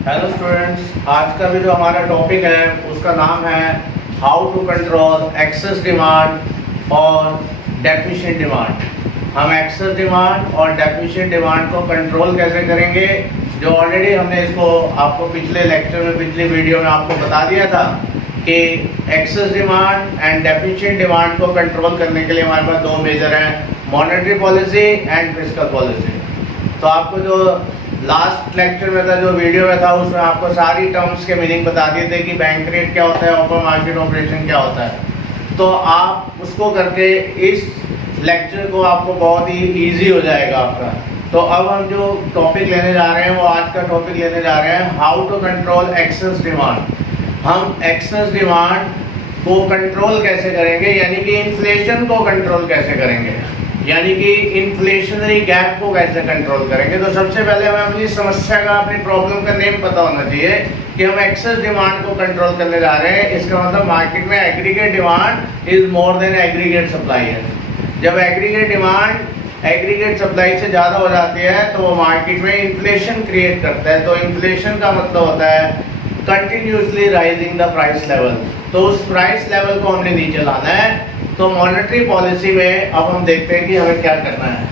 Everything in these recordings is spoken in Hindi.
हेलो स्टूडेंट्स, आज का भी जो हमारा टॉपिक है उसका नाम है how to control excess demand और डेफिशिएंट डिमांड। हम एक्सेस डिमांड और डेफिशिएंट डिमांड को कंट्रोल कैसे करेंगे, जो ऑलरेडी हमने इसको आपको पिछले लेक्चर में, पिछली वीडियो में आपको बता दिया था कि excess demand and deficient demand को कंट्रोल करने के लिए हमारे पास दो मेजर हैं, monetary policy and fiscal policy. तो आपको जो लास्ट लेक्चर में था, जो वीडियो में था, उसमें आपको सारी टर्म्स के मीनिंग बता दिए थे कि बैंक रेट क्या होता है, ओपन मार्केट ऑपरेशन क्या होता है। तो आप उसको करके इस लेक्चर को आपको बहुत ही इजी हो जाएगा आपका। तो अब हम जो टॉपिक लेने जा रहे हैं वो आज का टॉपिक लेने जा रहे हैं how to control excess demand. हम एक्सेस डिमांड को कंट्रोल कैसे करेंगे, यानी कि इन्फ्लेशन को कंट्रोल कैसे करेंगे, यानी कि इन्फ्लेशनरी गैप को कैसे कंट्रोल करेंगे। तो सबसे पहले हमें अपनी समस्या का, अपनी प्रॉब्लम का नेम पता होना चाहिए कि हम एक्सेस डिमांड को कंट्रोल करने जा रहे हैं। इसका मतलब मार्केट में aggregate demand is more than aggregate supply है। जब एग्रीगेट डिमांड एग्रीगेट सप्लाई से ज़्यादा हो जाती है तो वो मार्केट में इन्फ्लेशन क्रिएट करता है। तो इन्फ्लेशन का मतलब होता है continuously rising the price level. तो उस प्राइस लेवल को हमने नीचे लाना है। तो मॉनेटरी पॉलिसी में अब हम देखते हैं कि हमें क्या करना है।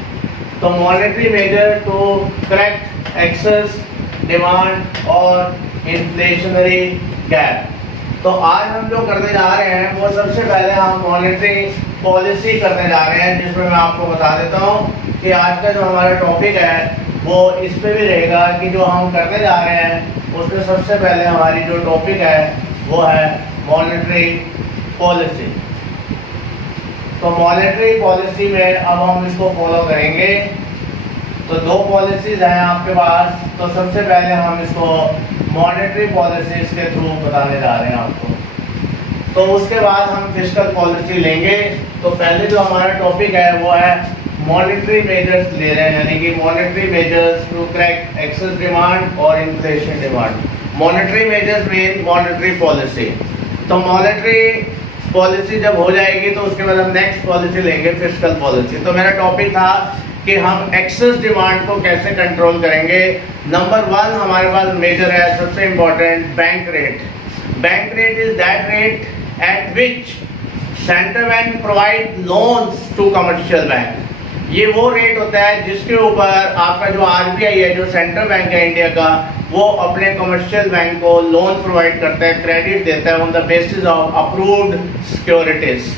तो monetary measure to correct excess demand और इन्फ्लेशनरी गैप। तो आज हम जो करने जा रहे हैं वो सबसे पहले हम मॉनेटरी पॉलिसी करने जा रहे हैं, जिसमें मैं आपको बता देता हूँ कि आज का जो हमारा टॉपिक है वो इस पे भी रहेगा कि जो हम करने जा रहे हैं उसमें सबसे पहले हमारी जो टॉपिक है वो है मॉनेटरी पॉलिसी। तो मॉनेटरी पॉलिसी में अब हम इसको फॉलो करेंगे। तो दो पॉलिसीज हैं आपके पास। तो सबसे पहले हम इसको मॉनेटरी पॉलिसीज के थ्रू बताने जा रहे हैं आपको। तो उसके बाद हम फिस्कल पॉलिसी लेंगे। तो पहले जो हमारा टॉपिक है वो है मॉनेटरी मेजर्स ले रहे हैं, यानी कि monetary measures to correct excess demand और inflation demand. Monetary measures mean monetary policy. तो मॉनेटरी पॉलिसी जब हो जाएगी तो उसके बाद हम नेक्स्ट पॉलिसी लेंगे, फिस्कल पॉलिसी। तो मेरा टॉपिक था कि हम एक्सेस डिमांड को कैसे कंट्रोल करेंगे। नंबर 1 हमारे पास मेजर है, सबसे important, bank rate. Bank rate is that rate at which central bank provide loans to commercial bank. ये वो रेट होता है जिसके ऊपर आपका जो आरबीआई है, जो सेंट्रल बैंक है इंडिया का, वो अपने कमर्शियल बैंक को लोन प्रोवाइड करता है, क्रेडिट देता है on the basis of approved securities.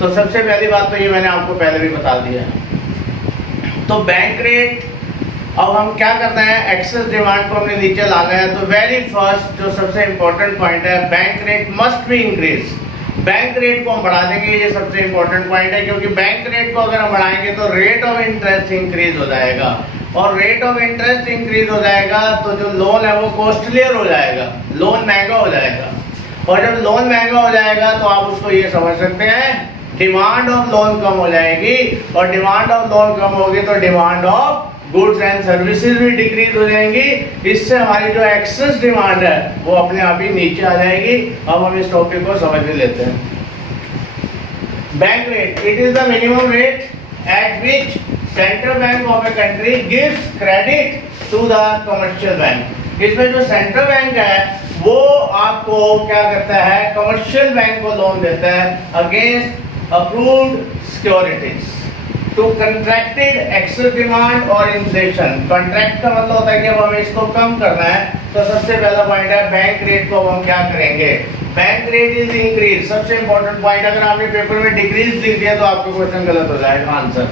तो सबसे पहली बात तो ये मैंने आपको पहले भी बता दिया है। तो बैंक रेट, अब हम क्या करना है, एक्सेस डिमांड को हमने नीचे लाना है। तो वेरी फर्स्ट जो सबसे इंपॉर्टेंट पॉइंट है, bank rate must be increase. Bank rate को हम बढ़ा देंगे, ये सबसे इंपॉर्टेंट पॉइंट है, क्योंकि बैंक रेट को अगर हम बढ़ाएंगे तो रेट ऑफ इंटरेस्ट इंक्रीज हो जाएगा, और रेट ऑफ इंटरेस्ट इंक्रीज हो जाएगा तो जो लोन है वो कॉस्टलियर हो जाएगा, लोन महंगा हो जाएगा। और जब लोन महंगा हो जाएगा तो आप उसको ये समझ सकते हैं डिमांड ऑफ लोन कम हो जाएगी, और डिमांड ऑफ लोन कम होगी तो demand of goods and services भी डिक्रीज हो जाएंगी। इससे हमारी जो एक्सेस डिमांड है वो अपने आप ही नीचे आ जाएगी। अब हम इस टॉपिक को समझ लेते हैं। Bank rate, it is the minimum rate at which central bank of a country gives credit to the commercial bank. इसमें जो सेंट्रल बैंक है वो आपको क्या करता है, कमर्शियल बैंक को लोन देता है against approved securities to contracted excess demand और इन्फ्लेशन। कॉन्ट्रैक्ट का मतलब होता है कि अब हमें इसको कम करना है। तो सबसे पहला पॉइंट है बैंक रेट को हम क्या करेंगे, बैंक रेट इज इंक्रीज। सबसे इंपॉर्टेंट पॉइंट, अगर आपने पेपर में डिक्रीज लिख दिया तो आपका क्वेश्चन गलत हो जाएगा answer.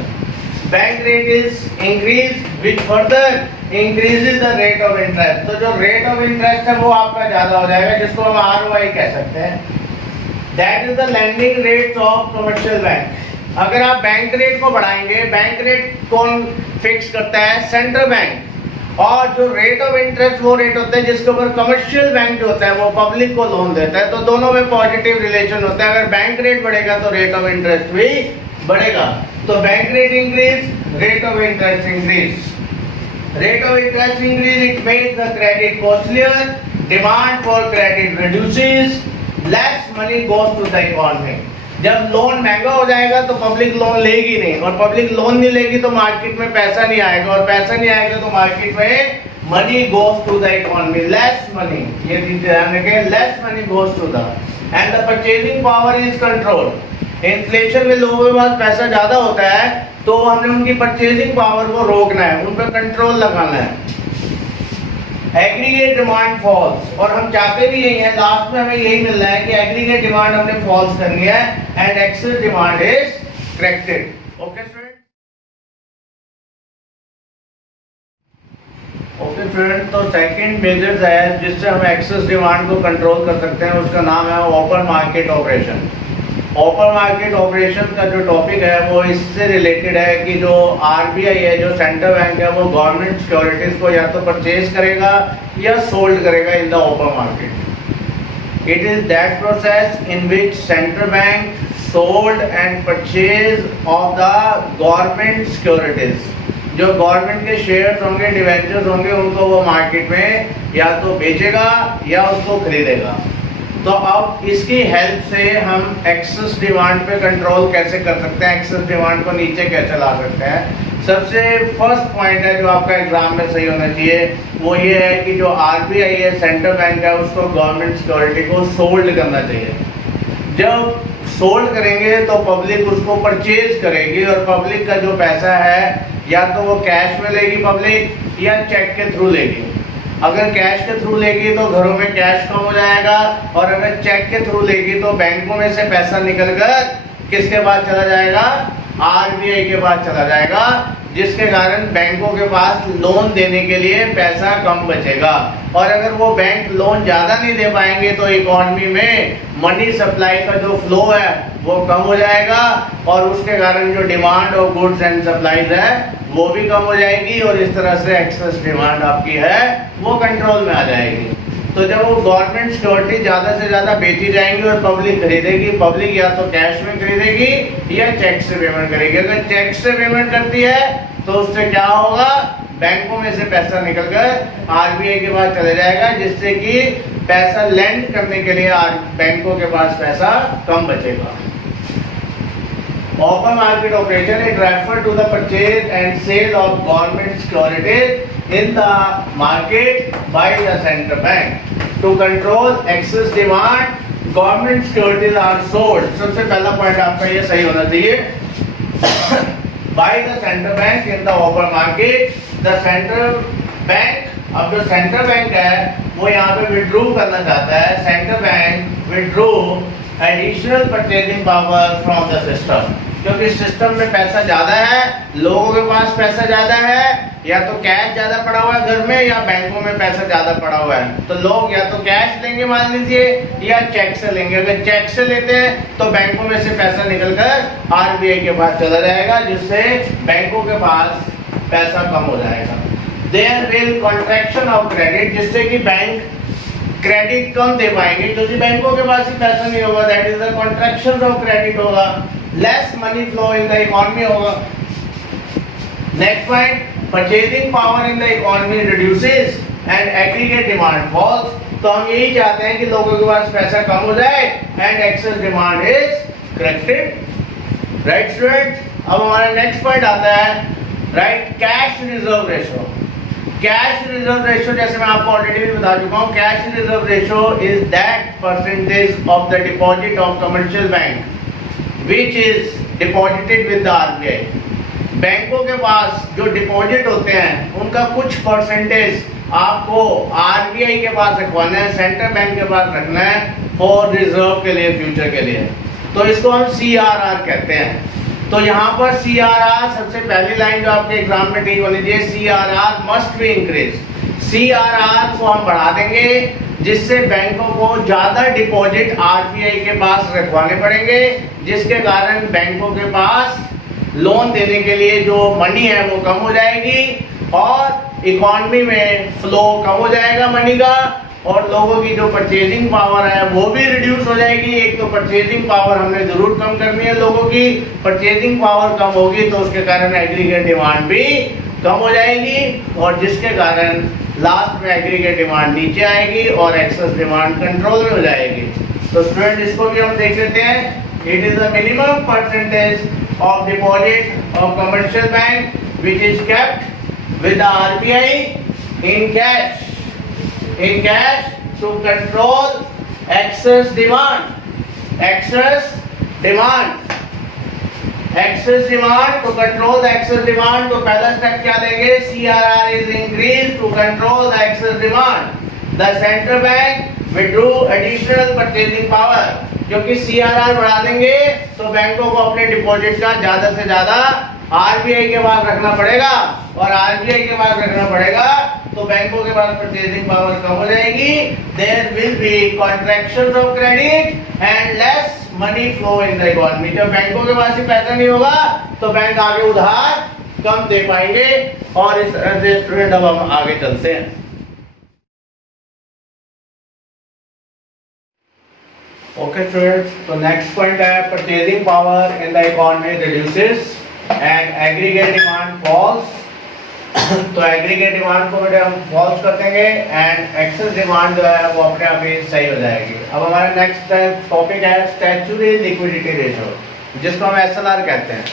Bank rate is increase which further increases the rate of interest. तो जो रेट ऑफ इंटरेस्ट है वो आपका ज्यादा हो जाएगा, जिसको हम आरओआई कह सकते हैं। That is the lending rate of commercial bank. अगर आप बैंक रेट को बढ़ाएंगे, बैंक रेट कौन फिक्स करता है, सेंट्रल बैंक। और जो रेट ऑफ इंटरेस्ट वो रेट होता है जिसके ऊपर कमर्शियल बैंक जो होता है वो पब्लिक को लोन देता है। तो दोनों में पॉजिटिव रिलेशन होता है। अगर बैंक रेट बढ़ेगा तो रेट ऑफ इंटरेस्ट भी बढ़ेगा। तो bank rate increase, rate of interest increase. Rate of interest increase, it makes the credit costlier, demand for credit reduces, less money goes to the economy. जब लोन महंगा हो जाएगा तो पब्लिक लोन लेगी नहीं, और पब्लिक लोन नहीं लेगी तो मार्केट में पैसा नहीं आएगा, और पैसा नहीं आएगा तो मार्केट में money goes to the economy, less money, ये ध्यान रखें, less money goes to the, and the purchasing power is controlled. Inflation में लोगों के पास पैसा ज्यादा होता है तो हमने उनकी परचेजिंग पावर को रोकना है, उन पर कंट्रोल लगाना है। एग्रीगेट डिमांड फॉल्स, और हम चाहते भी यही है, लास्ट में हमें यही मिल रहा है कि एग्रीगेट डिमांड हमने फॉल्स करनी है and excess demand is corrected. Okay friend, okay friend, तो सेकंड मेजर्स है जिससे हम एक्सेस डिमांड को कंट्रोल कर सकते हैं, उसका नाम है open market operation. Open market operation का जो टॉपिक है वो इससे रिलेटेड है कि जो आरबीआई है, जो सेंट्रल बैंक है, वो गवर्नमेंट सिक्योरिटीज को या तो परचेज करेगा या सोल्ड करेगा in the open market. It is that process in which central bank sold and purchase of the government securities. जो गवर्नमेंट के शेयर्स होंगे, डिवेंचर्स होंगे, उनको वो मार्केट में या तो बेचेगा या उसको खरीदेगा। तो अब इसकी हेल्प से हम एक्सेस डिमांड पे कंट्रोल कैसे कर सकते हैं, एक्सेस डिमांड को नीचे कैसे ला सकते हैं। सबसे फर्स्ट पॉइंट है जो आपका एग्जाम में सही होना चाहिए, वो ये है कि जो आरबीआई है, सेंट्रल बैंक है, उसको गवर्नमेंट सिक्योरिटी को सोल्ड करना चाहिए। जब सोल्ड करेंगे तो पब्लिक उसको परचेज करेगी, और पब्लिक का जो पैसा है या तो वो कैश में लेगी पब्लिक या चेक के थ्रू लेगी। अगर कैश के थ्रू लेगी तो घरों में कैश कम हो जाएगा, और अगर चेक के थ्रू लेगी तो बैंकों में से पैसा निकलकर किसके पास चला जाएगा, आरबीआई के पास चला जाएगा, जिसके कारण बैंकों के पास लोन देने के लिए पैसा कम बचेगा। और अगर वो बैंक लोन ज़्यादा नहीं दे पाएंगे तो इकॉनमी में मनी सप्लाई का जो फ्लो है वो कम हो जाएगा, और उसके कारण जो demand of goods and supplies है वो भी कम हो जाएगी, और इस तरह से एक्सेस डिमांड आपकी है वो कंट्रोल में आ जाएगी। तो जब वो गवर्नमेंट सिक्योरिटी ज़्यादा से ज़्यादा बेची जाएंगी और पब्लिक खरीदेगी, पब्लिक या तो कैश में खरीदेगी या चेक से पेमेंट करेगी। अगर चेक से पेमेंट करती है तो उससे क्या होगा, बैंकों में से पैसा निकलकर आरबीआई के पास चले जाएगा, जिससे कि पैसा लेंड करने के लिए बैंकों के पास पैसा कम बचेगा। Open market operation, it refers to the purchase and sale of government securities in the market by the central bank. To control excess demand, government securities are sold. सबसे पहला पॉइंट आपका ये सही होना चाहिए। By the central bank in the open market, the central bank, अब जो सेंट्रल बैंक है वो यहाँ पे विड्रू करना चाहता है। Central bank withdrew additional purchasing power from the system, क्योंकि सिस्टम में पैसा ज्यादा है, लोगों के पास पैसा ज्यादा है, या तो कैश ज्यादा पड़ा हुआ है घर में या बैंकों में पैसा ज्यादा पड़ा हुआ है, तो लोग या तो कैश लेंगे मान लीजिए या चेक से लेंगे। अगर चेक से लेते हैं तो बैंकों में से पैसा निकलकर आरबीआई के पास चला जाएगा, जिससे बैंकों के पास पैसा कम हो जाएगा। There will contraction of credit, जिससे कि बैंक क्रेडिट कम दे पाएंगे क्योंकि बैंकों के पास ही पैसा नहीं होगा, that is the contraction of credit होगा, less money flow in the economy होगा। Next point, purchasing power in the economy reduces and aggregate demand falls. तो हम यही चाहते हैं कि लोगों के पास पैसा कम हो जाए and excess demand is corrected. Right student, अब हमारा नेक्स्ट पॉइंट आता है right cash reserve ratio. Cash reserve ratio जैसे मैं आपको ऑलरेडी भी बता चुका हूँ, cash reserve ratio is that percentage of the deposit of commercial bank which is deposited with the RBI. बैंकों के पास जो डिपॉजिट होते हैं उनका कुछ परसेंटेज आपको आरबीआई के पास रखवाना है, सेंट्रल बैंक के पास रखना है फॉर रिजर्व के लिए, फ्यूचर के लिए। तो इसको हम CRR कहते हैं। तो यहाँ पर CRR सबसे पहली लाइन जो आपके एग्जाम में ठीक होनी चाहिए, CRR must be increase. CRR को हम बढ़ा देंगे जिससे बैंकों को ज्यादा डिपॉजिट आरबीआई के पास रखवाने पड़ेंगे, जिसके कारण बैंकों के पास लोन देने के लिए जो मनी है वो कम हो जाएगी और इकोनॉमी में फ्लो कम हो जाएगा मनी का, और लोगों की जो परचेजिंग पावर है वो भी रिड्यूस हो जाएगी। एक तो परचेजिंग पावर हमने जरूर कम करनी है, लोगों की परचेजिंग पावर कम होगी तो उसके कारण एग्रीगेट डिमांड भी कम हो जाएगी, और जिसके कारण लास्ट में एग्रीगेट डिमांड नीचे आएगी और एक्सेस डिमांड कंट्रोल में हो जाएगी। तो स्टूडेंट इसको भी हम देख लेते हैं। It is the minimum percentage of deposit of commercial bank which is kept with the RBI in cash to control excess demand to control the excess demand। तो पहला स्टेप क्या लेंगे, CRR is increased to control the excess demand। The central bank withdrew additional purchasing power। क्योंकि CRR बढ़ा देंगे तो बैंकों को अपने डिपॉजिट का ज्यादा से ज्यादा RBI के पास रखना पड़ेगा, और RBI के पास रखना पड़ेगा तो बैंकों के पास परचेजिंग पावर कम हो जाएगी। There will be contraction of credit and less money flow in the economy। जब बैंकों के पास ही पैसा नहीं होगा तो बैंक आगे उधार कम दे पाएंगे, और इस तरह से स्टूडेंट अब हम आगे चलते हैं। ओके स्टूडेंट्स, तो नेक्स्ट पॉइंट है purchasing power in the economy reduces and aggregate demand falls. तो एग्रीगेट डिमांड को बेटे हम फॉल्स कर देंगे एंड एक्सेस डिमांड जो है वो अपने आप ही सही हो जाएगी। अब हमारा नेक्स्ट टॉपिक है स्टैट्यूटरी लिक्विडिटी रेशियो, जिसको हम SLR कहते हैं।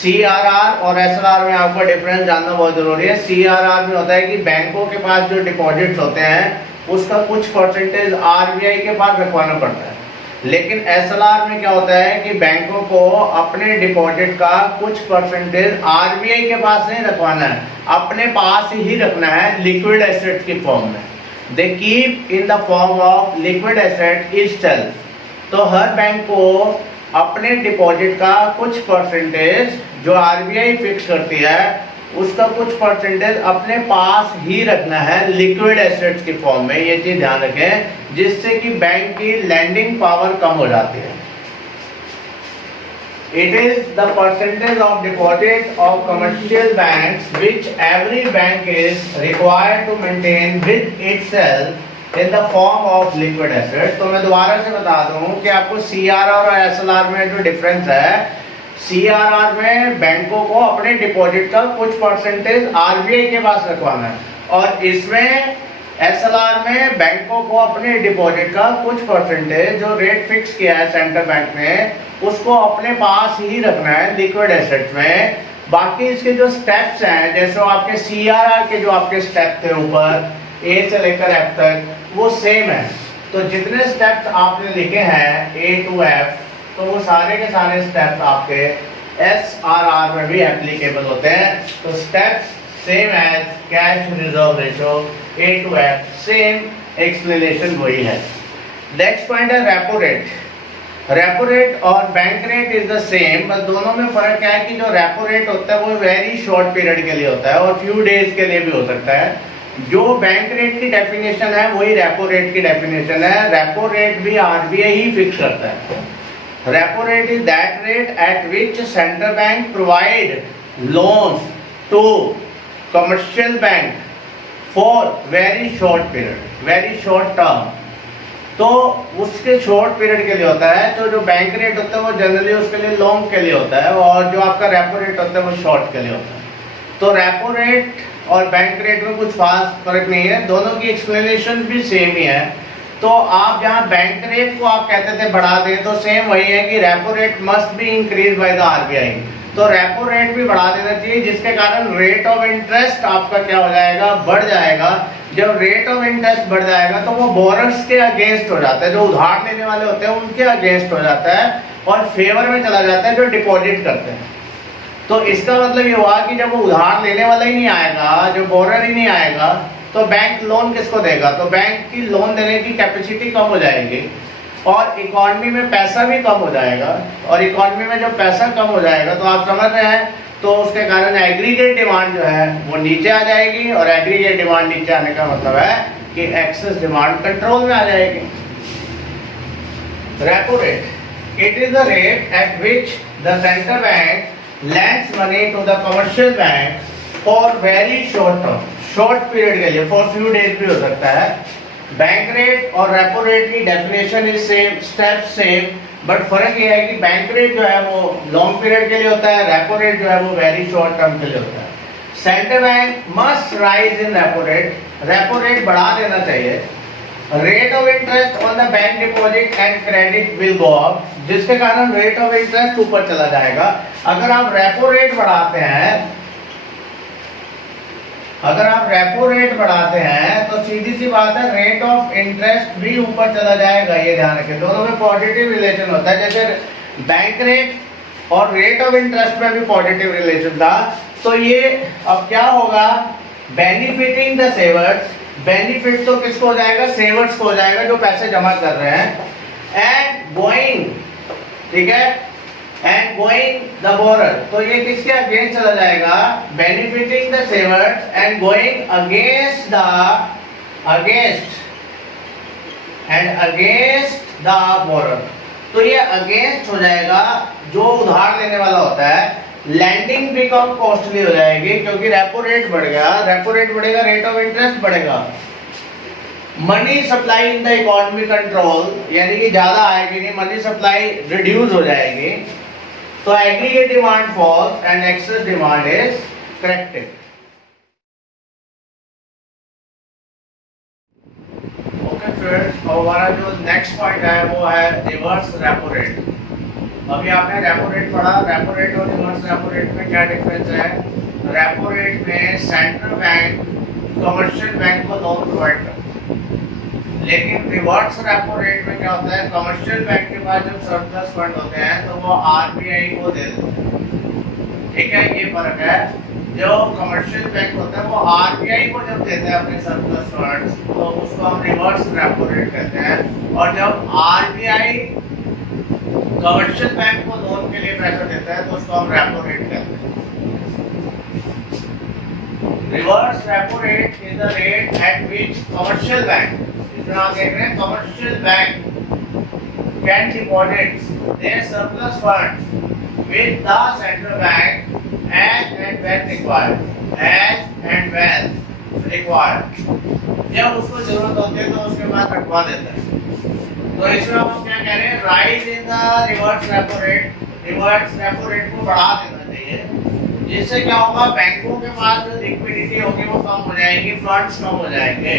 CRR और SLR में आपको डिफरेंस जानना बहुत जरूरी है। CRR में होता है कि बैंकों के पास जो डिपॉजिट्स होते हैं उसका कुछ परसेंटेज RBI के पास रखवाना पड़ता है, लेकिन SLR में क्या होता है कि बैंकों को अपने डिपॉजिट का कुछ परसेंटेज RBI के पास नहीं रखवाना है, अपने पास ही रखना है लिक्विड एसेट की फॉर्म में। They keep in the form of liquid asset itself. तो हर बैंक को अपने डिपॉजिट का कुछ परसेंटेज जो RBI फिक्स करती है उसका कुछ परसेंटेज अपने पास ही रखना है लिक्विड एसेट्स की फॉर्म में। ये चीज ध्यान रखें, जिससे कि बैंक की लैंडिंग पावर कम हो जाती है। It is the percentage of deposit of commercial banks which every bank is required to maintain with itself in the form of liquid assets। तो मैं दोबारा से बता दूं कि आपको CRR और SLR में जो डिफरेंस है, CRR में बैंकों को अपने डिपॉजिट का कुछ परसेंटेज RBI के पास रखवाना है, और इसमें SLR में बैंकों को अपने डिपॉजिट का कुछ परसेंटेज जो रेट फिक्स किया है सेंट्रल बैंक ने उसको अपने पास ही रखना है लिक्विड एसेट्स में। बाकी इसके जो स्टेप्स हैं, जैसे आपके CRR के जो आपके स्टेप थे ऊपर A से लेकर F तक, वो सेम है। तो जितने स्टेप्स आपने लिखे हैं A to F, तो वो सारे के सारे स्टेप्स आपके SRR में भी एप्लीकेबल होते हैं। तो steps same as cash reserve ratio A to F, same explanation वही है। नेक्स्ट पॉइंट है रेपो रेट। रेपो रेट और bank rate is the same, बस दोनों में फर्क क्या है कि जो रेपो रेट होता है वो वेरी शॉर्ट पीरियड के लिए होता है और फ्यू डेज के लिए भी हो सकता है। जो बैंक रेट की डेफिनेशन है वही रेपो रेट की डेफिनेशन है। रेपो रेट भी RBI ही फिक्स करता है। Repo rate is that rate at which central bank provide loans to commercial bank for very short period, very short term. तो उसके शॉर्ट पीरियड के लिए होता है। तो जो बैंक रेट होता है वो जनरली उसके लिए लॉन्ग के लिए होता है, और जो आपका रेपो रेट होता है वो शॉर्ट के लिए होता है। तो रेपो रेट और बैंक रेट में कुछ खास फर्क नहीं है, दोनों की एक्सप्लेनेशन भी सेम ही है। तो आप जहाँ बैंक रेट को आप कहते थे बढ़ा दें, तो सेम वही है कि repo rate must be increase by the RBI। तो रेपो रेट भी बढ़ा देना चाहिए, जिसके कारण रेट ऑफ इंटरेस्ट आपका क्या हो जाएगा, बढ़ जाएगा। जब रेट ऑफ इंटरेस्ट बढ़ जाएगा तो वो बोरर्स के अगेंस्ट हो जाता है, जो उधार लेने वाले होते हैं उनके अगेंस्ट हो जाता है, और फेवर में चला जाता है जो डिपॉजिट करते हैं। तो इसका मतलब ये हुआ कि जब वो उधार लेने वाला ही नहीं आएगा, जो बोरर ही नहीं आएगा, तो बैंक लोन किसको देगा? तो बैंक की लोन देने की कैपेसिटी कम हो जाएगी, और इकोनॉमी में पैसा भी कम हो जाएगा। और इकोनॉमी में जब पैसा कम हो जाएगा तो आप समझ रहे हैं, तो उसके कारण एग्रीगेट डिमांड जो है वो नीचे आ जाएगी, और एग्रीगेट डिमांड नीचे आने का मतलब है कि एक्सेस डिमांड कंट्रोल में आ जाएगी। Repo rate, it is the rate at which the central bank lends money to the commercial bank for very short term, short period के लिए, for few days भी हो सकता है। बैंक रेट और रेपो रेट की definition is same, step same, but फर्क ये है कि बैंक रेट जो है वो लॉन्ग पीरियड के लिए होता है, रेपो रेट जो है वो वेरी शॉर्ट टर्म के लिए होता है। Central bank must rise in repo rate, repo rate बढ़ा देना चाहिए। Rate of interest on the bank deposit and credit will go up, जिसके कारण रेट ऑफ इंटरेस्ट ऊपर चला जाएगा। अगर आप रेपो रेट बढ़ाते हैं अगर आप रेपो रेट बढ़ाते हैं तो सीधी सी बात है रेट ऑफ इंटरेस्ट भी ऊपर चला जाएगा, ये ध्यान रखें। दोनों में पॉजिटिव रिलेशन होता है, जैसे बैंक रेट और रेट ऑफ इंटरेस्ट में भी पॉजिटिव रिलेशन था। तो ये अब क्या होगा, बेनिफिटिंग द सेवर्स, बेनिफिट तो किसको हो जाएगा, सेवर्स को हो जाएगा जो पैसे जमा कर रहे हैं। एंड गोइंग, ठीक है, एंड गोइंग द बोरर, तो ये किसके अगेंस्ट चला जाएगा, benefiting the सेवर्स and going against the borer. तो ये अगेंस्ट हो जाएगा जो उधार लेने वाला होता है। लैंडिंग भी कम कॉस्टली हो जाएगी क्योंकि रेपो रेट बढ़ गया, रेपो रेट बढ़ेगा, रेट ऑफ इंटरेस्ट बढ़ेगा। Money supply in the economy control, यानी कि ज्यादा आएगी नहीं, मनी सप्लाई रिड्यूस हो जाएगी। तो aggregate demand falls and excess demand is corrected. Okay friends, हमारा जो नेक्स्ट पॉइंट है वो है रिवर्स रेपो रेट। अभी आपने रेपो रेट पढ़ा, रेपो रेट और रिवर्स रेपो रेट में क्या डिफरेंस है। रेपो रेट में सेंट्रल बैंक कमर्शियल बैंक को लोन प्रोवाइड करता है, लेकिन रिवर्स रेपो रेट में क्या होता है, कमर्शियल बैंक के पास जब सरप्लस फंड होते हैं तो वो आरबीआई को दे देते हैं। ठीक है, ये फर्क है। जो कमर्शियल बैंक होता है वो आरबीआई को जब देते हैं अपने सरप्लस फंड्स तो उसको हम रिवर्स रेपो रेट कहते हैं। और जब आरबीआई कमर्शियल बैंक को लोन के लिए पैसा देता है तो उसको हम रेपो रेट कहते हैं। Reverse repo rate is the rate at which commercial bank, इसमें आप देख रहे हैं commercial bank can deposit their surplus funds with the central bank as and when required, as and when required। जब उसको जरूरत होती है तो उसके बाद रखवा देता है। तो इसमें हम क्या कह रहे हैं, rise in the reverse repo rate, reverse repo rate को बढ़ा देना चाहिए, जिससे क्या होगा, बैंकों के पास जो लिक्विडिटी होगी वो कम हो जाएगी, फंड्स कम हो जाएंगे।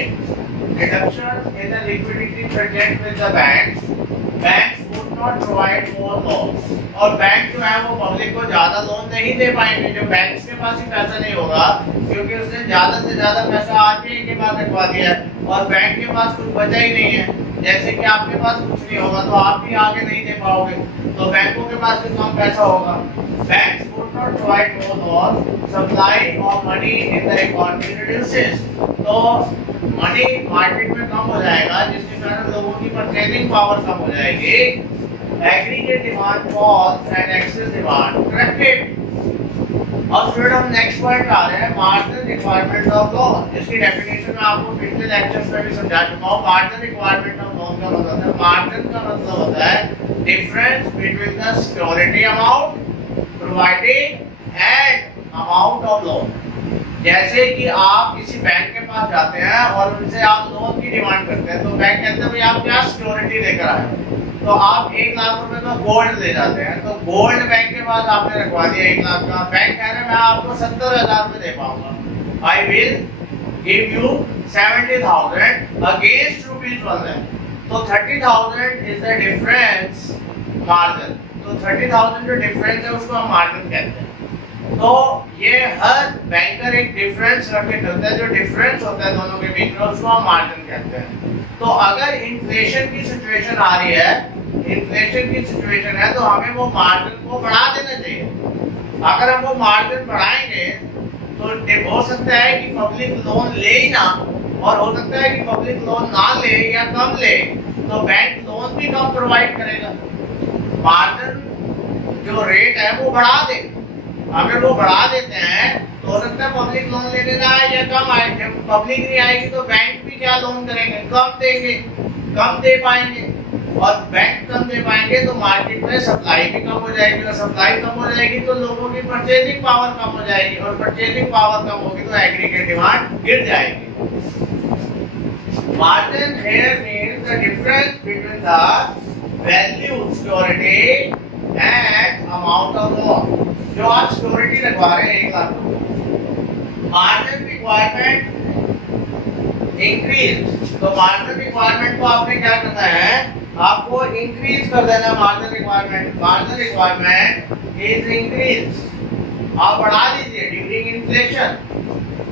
Reduction in the liquidity present with the banks, banks would not provide more loans, और बैंक जो है वो पब्लिक को ज्यादा लोन नहीं दे पाएंगे। जो बैंक्स के पास ही पैसा नहीं होगा क्योंकि उसने ज्यादा से ज्यादा पैसा आरबीआई के पास रखवा दिया है और बैंक के पास कुछ बचा ही नहीं है। जैसे कि आपके पास कुछ नहीं होगा तो आप भी आगे नहीं दे पाओगे, तो बैंकों के पास भी कम पैसा होगा। Banks would not provide more loan, supply of money in the economy reduces, तो मनी मार्केट में कम हो जाएगा जिसके कारण लोगों की परचेजिंग पावर कम हो जाएगी। Aggregate demand falls and excess demand corrected. और स्टूडेंट हम नेक्स्ट पॉइंट आ रहे हैं, मार्जिनल रिक्वायरमेंट ऑफ लोन। इसकी डेफिनेशन मैं आपको पिछले लेक्चर्स में भी समझा चुका हूं। मार्जिनल रिक्वायरमेंट ऑफ लोन का मतलब है, मार्जिन का मतलब होता है difference between the security amount provided and amount of loan. जैसे कि आप किसी बैंक के पास जाते हैं और उनसे आप लोन की डिमांड करते हैं, तो बैंक कहते हैं भाई आप क्या सिक्योरिटी लेकर आए, तो आप 1 लाख रुपए का गोल्ड ले जाते हैं। तो गोल्ड बैंक के पास आपने रखवा दिया 1 लाख का, बैंक कह रहे हैं मैं आपको 70,000 रुपए दे पाऊंगा, I will give you 70,000 against ₹1 lakh. तो 30,000 इज द डिफरेंस मार्जिन। तो 30,000 जो डिफरेंस है उसको हम मार्जिन कहते हैं। तो ये हर बैंकर एक डिफरेंस रख के चलता है, जो डिफरेंस होता है दोनों के बीच में उसको हम मार्जिन कहते हैं। तो अगर इन्फ्लेशन की सिचुएशन आ रही है, इन्फ्लेशन की सिचुएशन है, तो हमें वो मार्जिन को बढ़ा देना चाहिए। अगर हम वो मार्जिन बढ़ाएंगे तो हो सकता है कि पब्लिक लोन ले ही ना, और हो सकता है कि पब्लिक लोन ना ले या कम ले, तो बैंक लोन भी कम प्रोवाइड करेगा। मार्जिन जो रेट है वो बढ़ा दे, अगर वो बढ़ा देते हैं तो हो सकता है पब्लिक लोन लेने ना आए या कम आए। जब पब्लिक नहीं आएगी तो बैंक भी क्या लोन करेंगे, कम देंगे, कम दे पाएंगे, और बैंक कम दे पाएंगे तो मार्केट में सप्लाई भी कम हो जाएगी, और सप्लाई कम हो जाएगी तो लोगों की परचेजिंग पावर कम हो जाएगी, और परचेजिंग पावर कम होगी तो एग्रीगेट डिमांड गिर जाएगी। Margin here means the difference between the value security and amount of loan. जो आप सिक्योरिटी लगवा रहे हैं 1 लाख, मार्जिन रिक्वायरमेंट इंक्रीज, तो मार्जिन रिक्वायरमेंट को आपने क्या करना है, आपको इंक्रीज कर देना। मार्जिन रिक्वायरमेंट इज इंक्रीज, आप बढ़ा दीजिए during inflation.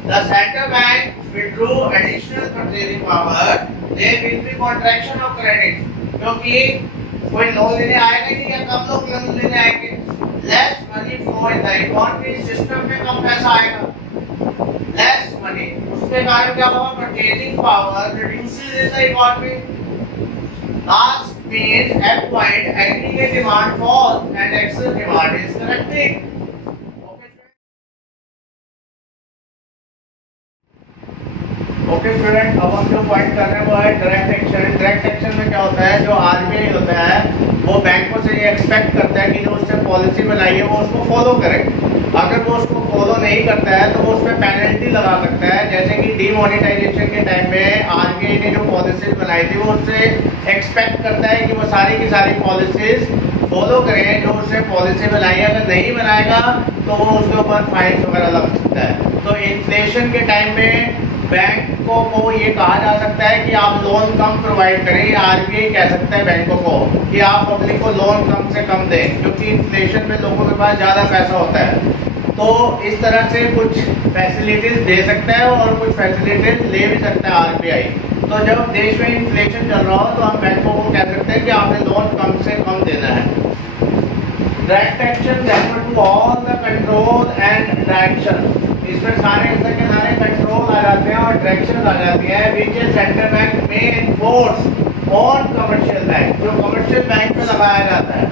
The central bank withdrew additional purchasing power. There will be contraction of credit. क्योंकि कोई लोन लेने आएगा नहीं या कम लोग लोन लेने आएंगे. Less money flow in the economy. System में कम पैसा आएगा. Less money. उसके कारण क्या होगा? Purchasing power reduces in the economy. Last means F point aggregate demand falls and excess demand is corrected. Okay student, अब हम जो पॉइंट कर रहे हैं वो है डायरेक्ट एक्शन. डायरेक्ट एक्शन में क्या होता है? जो आरबीआई होता है वो बैंकों से ये एक्सपेक्ट करता है कि जो उसने पॉलिसी बनाई है वो उसको फॉलो करे. अगर वो उसको फॉलो नहीं करता है तो वो उस पर पेनल्टी लगा सकता है. जैसे कि डीमोनेटाइजेशन के टाइम में आरबीआई ने जो पॉलिसीज बनाई थी वो उससे एक्सपेक्ट करता है कि वो सारी की सारी पॉलिसीज फॉलो करें जो उसने पॉलिसी बनाई है. अगर नहीं बनाएगा तो वो उसके ऊपर फाइन वगैरह लग सकता है. तो इन्फ्लेशन के टाइम में बैंकों को ये कहा जा सकता है कि आप लोन कम प्रोवाइड करें, या आरबीआई कह सकता है बैंकों को कि आप पब्लिक को लोन कम से कम दें, क्योंकि इन्फ्लेशन में लोगों के पास ज़्यादा पैसा होता है. तो इस तरह से कुछ फैसिलिटीज दे सकता है और कुछ फैसिलिटीज ले भी सकता है आरबीआई. तो जब देश में इन्फ्लेशन चल रहा हो तो हम बैंकों को कह सकते हैं कि आपने लोन कम से कम देना है. Direct action refer to all the control and direction. इसमें सारे अंदर के सारे कंट्रोल आ जाते हैं और डायरेक्शन आ जाती है which central bank may enforce on commercial bank. जो कमर्शियल बैंक में लगाया जाता है,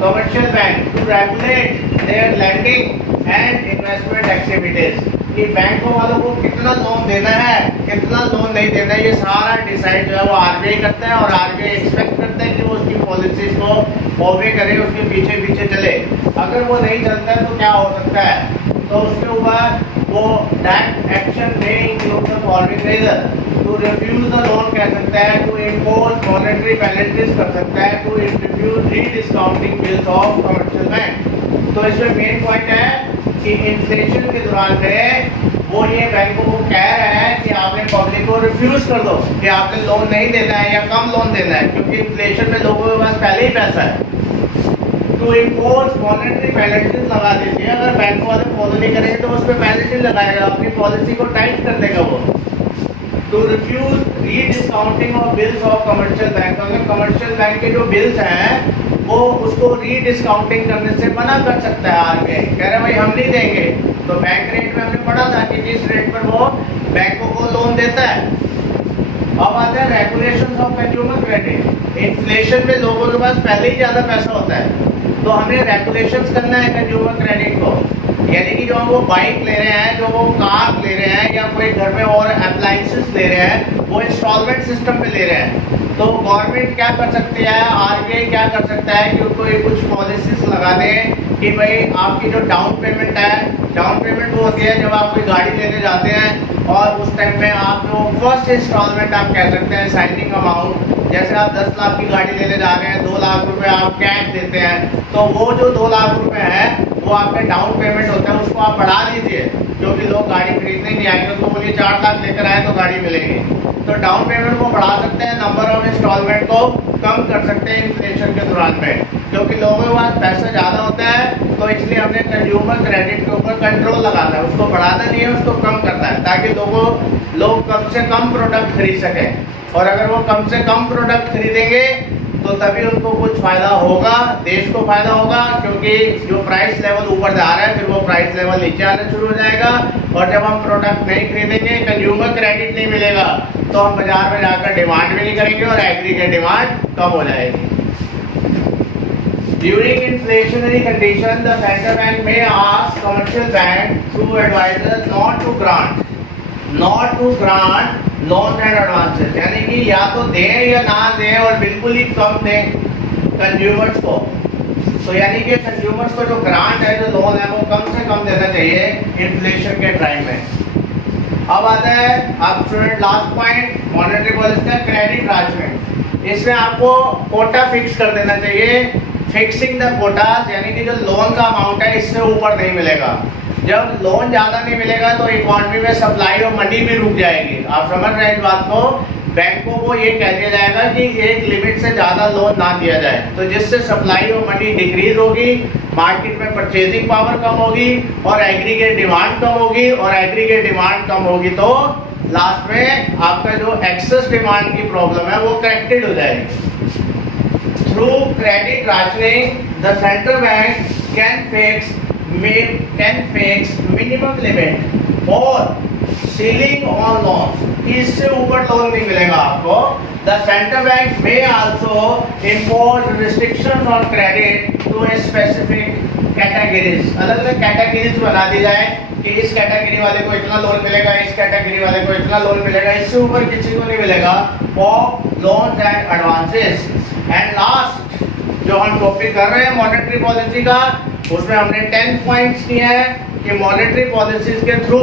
commercial bank to regulate their lending and investment activities. कि बैंकों वालों को कितना लोन देना है, कितना लोन नहीं देना है, ये सारा डिसाइड जो है वो आरबीआई करता है. और आरबीआई एक्सपेक्ट करता है कि वो उसकी पॉलिसीज को ओबे करे, उसके पीछे पीछे चले. अगर वो नहीं चलता है तो क्या हो सकता है? तो उसके ऊपर वो डायरेक्ट एक्शन में include the following reason. To refuse the loan कह सकता है, टू इम्पोज मॉनेटरी पेनल्टीज कर सकता है, to refuse rediscounting bills of commercial bank. तो इसमें मेन पॉइंट है कि इन्फ्लेशन के दौरान में वो ये बैंकों को कह रहा है कि आपने पब्लिक को रिफ्यूज कर दो कि आपने लोन नहीं देना है या कम लोन देना है, क्योंकि इन्फ्लेशन में लोगों के पास पहले ही पैसा है. टू इम्पोज मॉनेटरी पेनल्टीज लगा दीजिए. अगर बैंक वाले फॉलो नहीं करेंगे तो उस पर पेनल्टी लगाएगा, अपनी पॉलिसी को टाइट कर देगा वो. To refuse rediscounting of bills of commercial bank. अगर कमर्शियल बैंक के जो बिल्स हैं वो उसको रीडिस्काउंटिंग करने से मना कर सकता है आरबीआई. कह रहे भाई हम नहीं देंगे. तो बैंक रेट में हमने पढ़ा था कि जिस रेट पर वो बैंकों को लोन देता है. अब आता है regulation of consumer credit. Inflation में लोगों के पास पहले ही ज़्यादा पैसा होता है, तो हमें रेगुलेशंस करना है कंज्यूमर क्रेडिट को. यानी कि जो हम वो बाइक ले रहे हैं, जो वो कार ले रहे हैं, या कोई घर में और अप्लायंसेस ले रहे हैं, वो इंस्टॉलमेंट सिस्टम पे ले रहे हैं. तो गवर्नमेंट क्या कर सकती है, आरबीआई क्या कर सकता है कि उनको कुछ पॉलिसीज लगा दें कि भाई आपकी जो डाउन पेमेंट है, डाउन पेमेंट वो होती है जब आप कोई गाड़ी लेने जाते हैं और उस टाइम में आप जो फर्स्ट इंस्टॉलमेंट आप कह सकते हैं साइनिंग अमाउंट, जैसे आप 10 लाख की गाड़ी लेने जा रहे हैं, 2 लाख रुपए आप कैश देते हैं, तो वो जो 2 लाख रुपए है वो आपका डाउन पेमेंट होता है, उसको आप बढ़ा दीजिए. क्योंकि लोग गाड़ी खरीदने नहीं आएंगे तो बोलिए 4 लाख लेकर आए तो गाड़ी मिलेगी. तो डाउन पेमेंट को बढ़ा सकते हैं, नंबर ऑफ इंस्टॉलमेंट को कम कर सकते हैं इन्फ्लेशन के दौरान में, क्योंकि लोगों के पास पैसा ज़्यादा होता है. तो इसलिए हमने कंज्यूमर क्रेडिट के ऊपर कंट्रोल लगाना है, उसको बढ़ाना नहीं है, उसको कम करना है, ताकि लोग कम से कम प्रोडक्ट खरीद सकें. और अगर वो कम से कम प्रोडक्ट खरीदेंगे तो तभी उनको कुछ फ़ायदा होगा, देश को फ़ायदा होगा. क्योंकि जो प्राइस लेवल ऊपर जा रहा है फिर वो प्राइस लेवल नीचे आना शुरू हो जाएगा. और जब हम प्रोडक्ट नहीं खरीदेंगे, कंज्यूमर क्रेडिट नहीं मिलेगा, तो हम बाजार में जाकर डिमांड भी नहीं करेंगे और एग्रीगेट डिमांड कम हो जाएगी. During inflationary condition, the central bank may ask commercial bank through advisors not to grant loans and advances. यानी कि या तो दें या ना दें और बिल्कुल ही कम दें कंज्यूमर्स को. तो यानी कि कंज्यूमर्स को जो ग्रांट है, जो लोन है, वो कम से कम देना चाहिए इन्फ्लेशन के टाइम में. अब आता है आप student last point, monetary policy का क्रेडिट राजमेंट. इसमें आपको कोटा फिक्स कर देना चाहिए. फिक्सिंग द कोटास, यानी कि जो लोन का अमाउंट है इससे ऊपर नहीं मिलेगा. जब लोन ज़्यादा नहीं मिलेगा तो इकोनॉमी में सप्लाई और मनी भी रुक जाएगी. आप समझ रहे हैं इस बात को बैंकों को ये कह दिया जाएगा कि एक लिमिट से ज़्यादा लोन ना दिया जाए, तो जिससे सप्लाई ऑफ मनी डिक्रीज होगी, मार्केट में परचेजिंग पावर कम होगी और एग्रीगेट डिमांड कम होगी, और एग्रीगेट डिमांड कम होगी तो लास्ट में आपका जो एक्सेस डिमांड की प्रॉब्लम है वो करेक्टेड हो जाएगी। Through credit rationing the central bank can fix minimum limit और सीलिंग ऑन लोन, इससे ऊपर लोन नहीं मिलेगा आपको। The central bank may also impose restrictions on credit to a specific categories, अलग अलग कैटेगरीज बना दी जाए कि इस कैटेगरी वाले को इतना लोन मिलेगा, इस कैटेगरी वाले को इतना लोन मिलेगा, इससे ऊपर किसी को नहीं मिलेगा for loans and advances. And last जो हम टॉपिक कर रहे हैं मॉनेटरी पॉलिसी का, उसमें हमने 10 पॉइंट्स किए हैं कि मॉनेटरी पॉलिसीज के थ्रू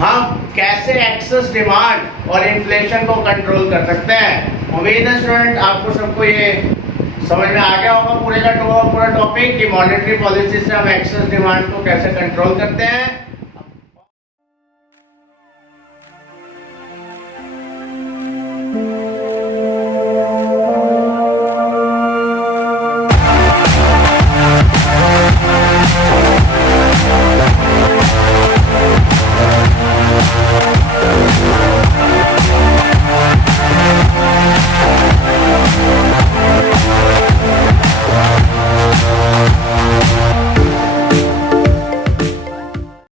हम कैसे एक्सेस डिमांड और इन्फ्लेशन को कंट्रोल कर सकते हैं। उम्मीद है स्टूडेंट आपको सबको ये समझ में आ गया होगा पूरा टॉपिक कि मॉनेटरी पॉलिसी से हम एक्सेस डिमांड को कैसे कंट्रोल करते हैं।